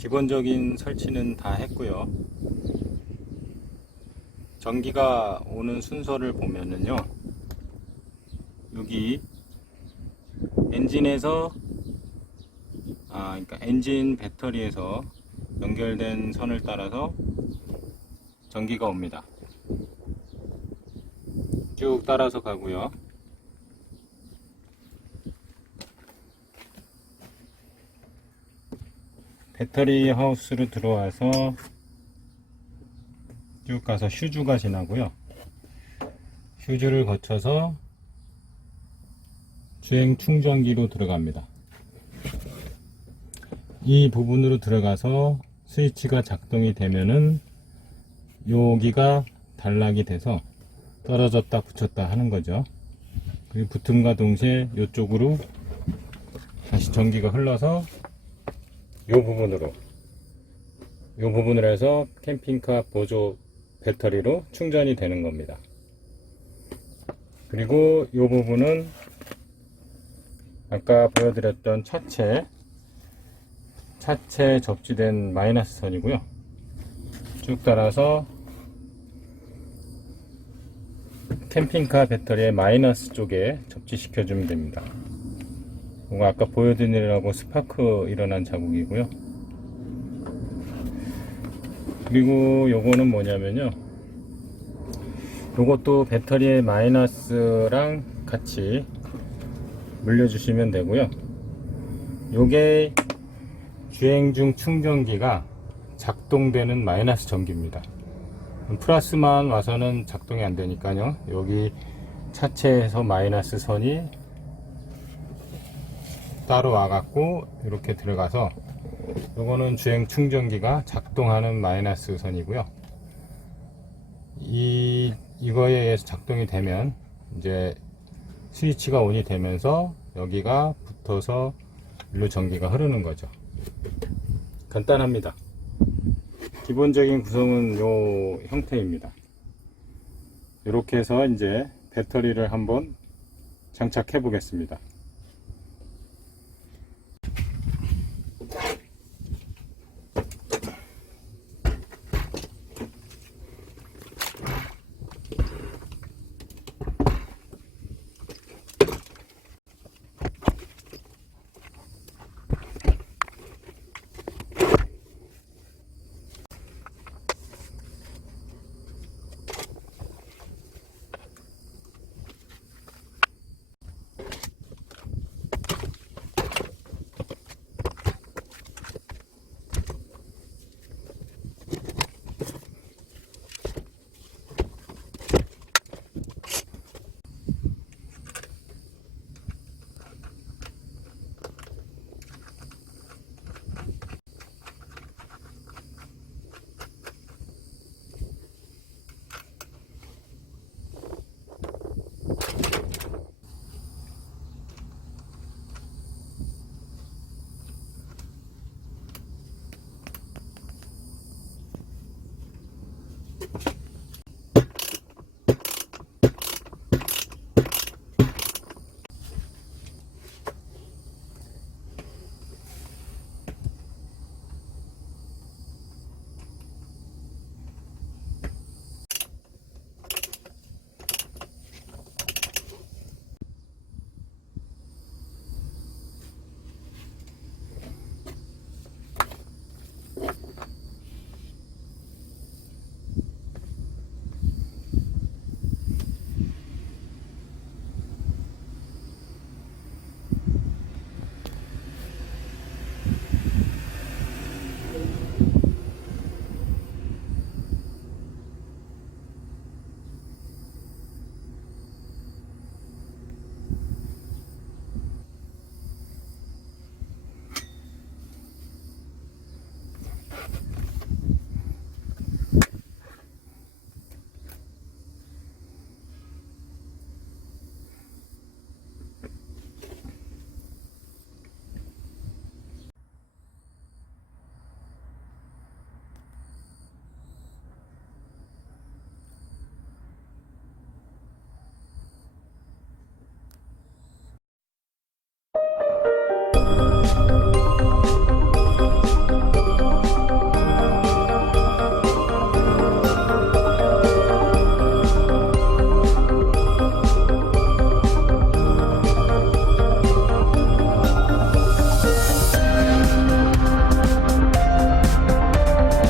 기본적인 설치는 다 했고요. 전기가 오는 순서를 보면은요, 여기 엔진에서 그러니까 엔진 배터리에서 연결된 선을 따라서 전기가 옵니다. 쭉 따라서 가고요. 배터리 하우스로 들어와서 쭉 가서 휴즈가 지나고요. 휴즈를 거쳐서 주행 충전기로 들어갑니다. 이 부분으로 들어가서 스위치가 작동이 되면은 여기가 단락이 돼서 떨어졌다 붙였다 하는 거죠. 그리고 붙음과 동시에 이쪽으로 다시 전기가 흘러서 이 부분으로 해서 캠핑카 보조 배터리로 충전이 되는 겁니다. 그리고 이 부분은 아까 보여드렸던 차체 접지된 마이너스 선이고요. 쭉 따라서 캠핑카 배터리의 마이너스 쪽에 접지시켜 주면 됩니다. 이거 아까 보여드리려고 스파크 일어난 자국이고요. 그리고 요거는 뭐냐면요, 요것도 배터리의 마이너스랑 같이 물려주시면 되고요. 요게 주행 중 충전기가 작동되는 마이너스 전기입니다. 플러스만 와서는 작동이 안 되니까요, 여기 차체에서 마이너스 선이 따로 와갖고 이렇게 들어가서, 요거는 주행 충전기가 작동하는 마이너스 선이고요. 이거에 의해서 작동이 되면 이제 스위치가 온이 되면서 여기가 붙어서 일로 전기가 흐르는 거죠. 간단합니다. 기본적인 구성은 요 형태입니다. 이렇게 해서 이제 배터리를 한번 장착해 보겠습니다.